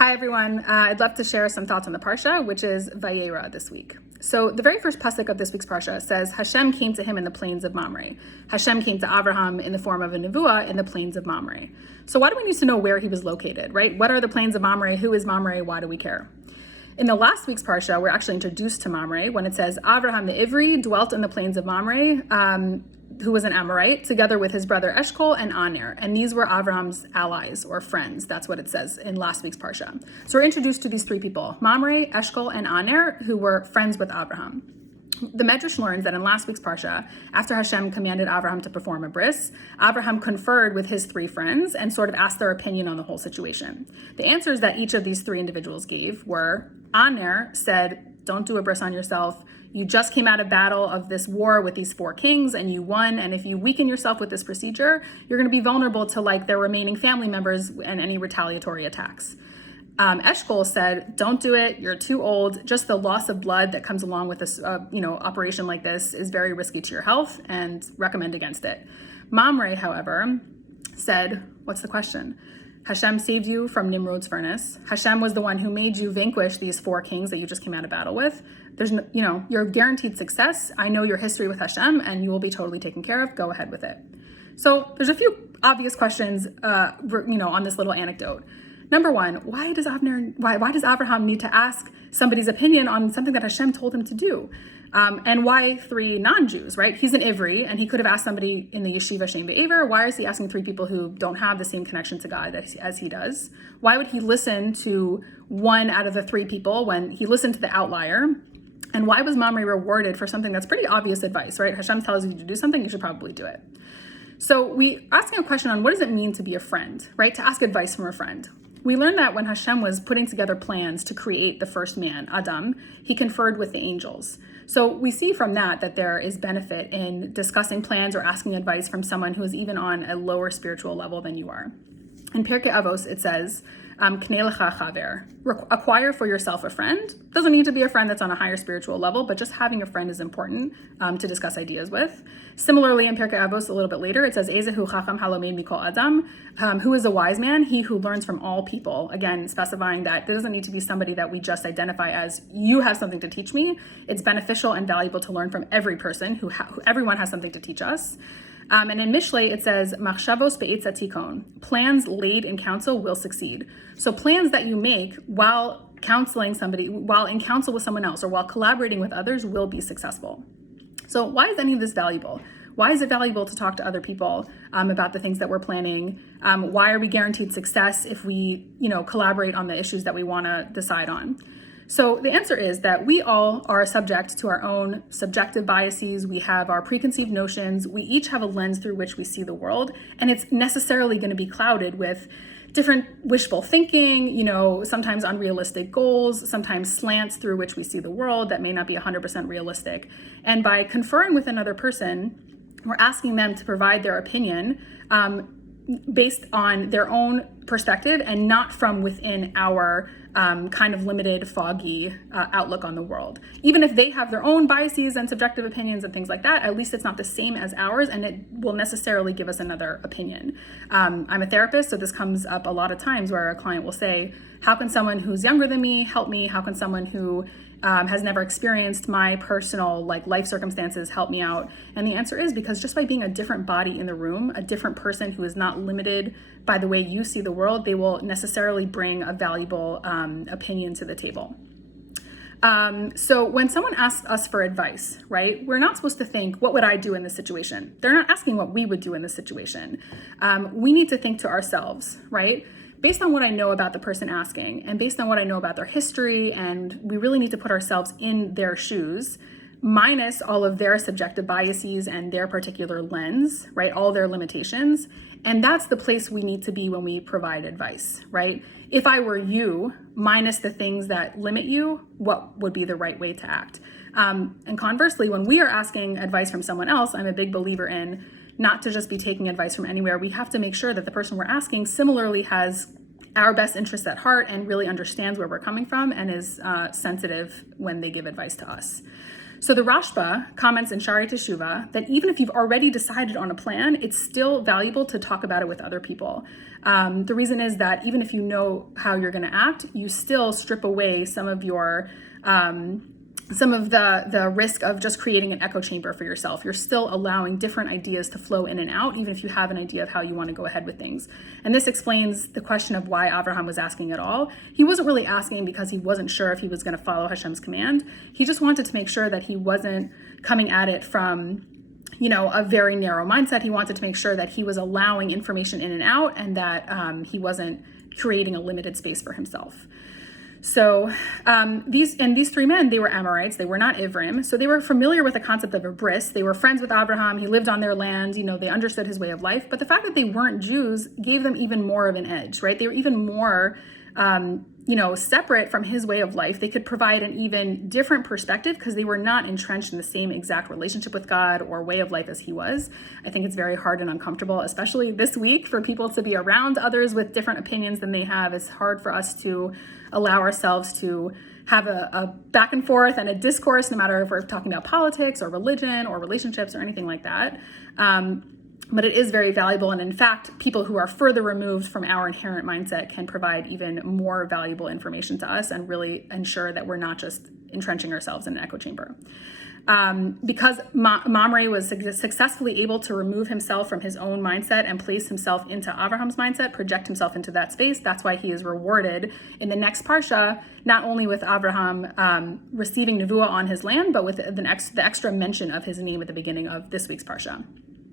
Hi everyone, I'd love to share some thoughts on the Parsha, which is Vayeira this week. So the very first pasuk of this week's Parsha says, Hashem came to him in the plains of Mamre. Hashem came to Abraham in the form of a nevuah in the plains of Mamre. So why do we need to know where he was located, right? What are the plains of Mamre? Who is Mamre? Why do we care? In the last week's Parsha, we're actually introduced to Mamre when it says, Abraham the Ivri dwelt in the plains of Mamre, who was an Amorite, together with his brother Eshcol and Aner. And these were Avram's allies or friends. That's what it says in last week's Parsha. So we're introduced to these three people, Mamre, Eshcol, and Aner, who were friends with Abraham. The Medrash learns that in last week's Parsha, after Hashem commanded Abraham to perform a bris, Abraham conferred with his three friends and sort of asked their opinion on the whole situation. The answers that each of these three individuals gave were, Aner said, don't do a bris on yourself. You just came out of battle of this war with these four kings and you won. And if you weaken yourself with this procedure, you're going to be vulnerable to like their remaining family members and any retaliatory attacks. Eshcol said, don't do it. You're too old. Just the loss of blood that comes along with this, operation like this is very risky to your health and recommend against it. Mamre, however, said, what's the question? Hashem saved you from Nimrod's furnace. Hashem was the one who made you vanquish these four kings that you just came out of battle with. There's no, you're guaranteed success. I know your history with Hashem and you will be totally taken care of. Go ahead with it. So there's a few obvious questions, on this little anecdote. Number one, why does Abraham need to ask somebody's opinion on something that Hashem told him to do? And why three non-Jews, right? He's an Ivri, and he could have asked somebody in the yeshiva Shem Be'aver. Why is he asking three people who don't have the same connection to God as he does? Why would he listen to one out of the three people when he listened to the outlier? And why was Mamre rewarded for something that's pretty obvious advice, right? Hashem tells you to do something, you should probably do it. So we asking a question on what does it mean to be a friend, right? To ask advice from a friend. We learned that when Hashem was putting together plans to create the first man, Adam, he conferred with the angels. So we see from that there is benefit in discussing plans or asking advice from someone who is even on a lower spiritual level than you are. In Pirkei Avos, it says, K'nei lecha chaver, acquire for yourself a friend. Doesn't need to be a friend that's on a higher spiritual level, but just having a friend is important to discuss ideas with. Similarly, in Pirkei Avos, a little bit later, it says, Ezehu chacham halomed mikol adam, who is a wise man? He who learns from all people. Again, specifying that there doesn't need to be somebody that we just identify as, you have something to teach me. It's beneficial and valuable to learn from every person, everyone has something to teach us. And in Mishlei, it says, Machshavos be'etza tikon, plans laid in counsel will succeed. So plans that you make while counseling somebody, while in counsel with someone else, or while collaborating with others will be successful. So why is any of this valuable? Why is it valuable to talk to other people about the things that we're planning? Why are we guaranteed success if we, collaborate on the issues that we want to decide on? So the answer is that we all are subject to our own subjective biases. We have our preconceived notions. We each have a lens through which we see the world, and it's necessarily going to be clouded with different wishful thinking, sometimes unrealistic goals, sometimes slants through which we see the world that may not be 100% realistic. And by conferring with another person, we're asking them to provide their opinion based on their own perspective and not from within our kind of limited, foggy outlook on the world. Even if they have their own biases and subjective opinions and things like that, at least it's not the same as ours, and it will necessarily give us another opinion. I'm a therapist, so this comes up a lot of times where a client will say, how can someone who's younger than me help me? How can someone who has never experienced my personal life circumstances help me out? And the answer is because just by being a different body in the room, a different person who is not limited by the way you see the world, they will necessarily bring a valuable opinion to the table. So when someone asks us for advice, right, we're not supposed to think, what would I do in this situation? They're not asking what we would do in this situation. We need to think to ourselves, right? Based on what I know about the person asking and based on what I know about their history, and we really need to put ourselves in their shoes, minus all of their subjective biases and their particular lens, right? All their limitations. And that's the place we need to be when we provide advice, right? If I were you, minus the things that limit you, what would be the right way to act? And conversely, when we are asking advice from someone else, I'm a big believer in not to just be taking advice from anywhere. We have to make sure that the person we're asking similarly has our best interests at heart and really understands where we're coming from and is sensitive when they give advice to us. So the Rashba comments in Shari Teshuvah that even if you've already decided on a plan, it's still valuable to talk about it with other people. The reason is that even if you know how you're going to act, you still strip away some of the risk of just creating an echo chamber for yourself. You're still allowing different ideas to flow in and out, even if you have an idea of how you want to go ahead with things. And this explains the question of why Avraham was asking at all. He wasn't really asking because he wasn't sure if he was going to follow Hashem's command. He just wanted to make sure that he wasn't coming at it from a very narrow mindset. He wanted to make sure that he was allowing information in and out, and that he wasn't creating a limited space for himself. So these three men, they were Amorites. They were not Ivrim. So they were familiar with the concept of a bris. They were friends with Abraham. He lived on their land. They understood his way of life. But the fact that they weren't Jews gave them even more of an edge, right? They were even more, separate from his way of life. They could provide an even different perspective because they were not entrenched in the same exact relationship with God or way of life as he was. I think it's very hard and uncomfortable, especially this week, for people to be around others with different opinions than they have. It's hard for us to allow ourselves to have a back and forth and a discourse, no matter if we're talking about politics or religion or relationships or anything like that. But it is very valuable. And in fact, people who are further removed from our inherent mindset can provide even more valuable information to us and really ensure that we're not just entrenching ourselves in an echo chamber. Because Mamre was successfully able to remove himself from his own mindset and place himself into Abraham's mindset, project himself into that space. That's why he is rewarded in the next Parsha, not only with Abraham receiving Nevuah on his land, but with the extra mention of his name at the beginning of this week's Parsha.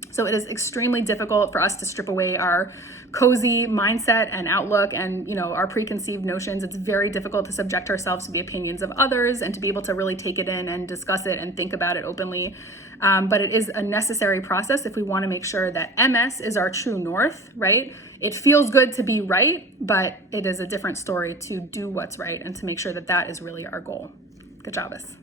So it is extremely difficult for us to strip away our cozy mindset and outlook and, our preconceived notions. It's very difficult to subject ourselves to the opinions of others and to be able to really take it in and discuss it and think about it openly. But it is a necessary process if we want to make sure that MS is our true north, right? It feels good to be right, but it is a different story to do what's right and to make sure that that is really our goal. Good job, us.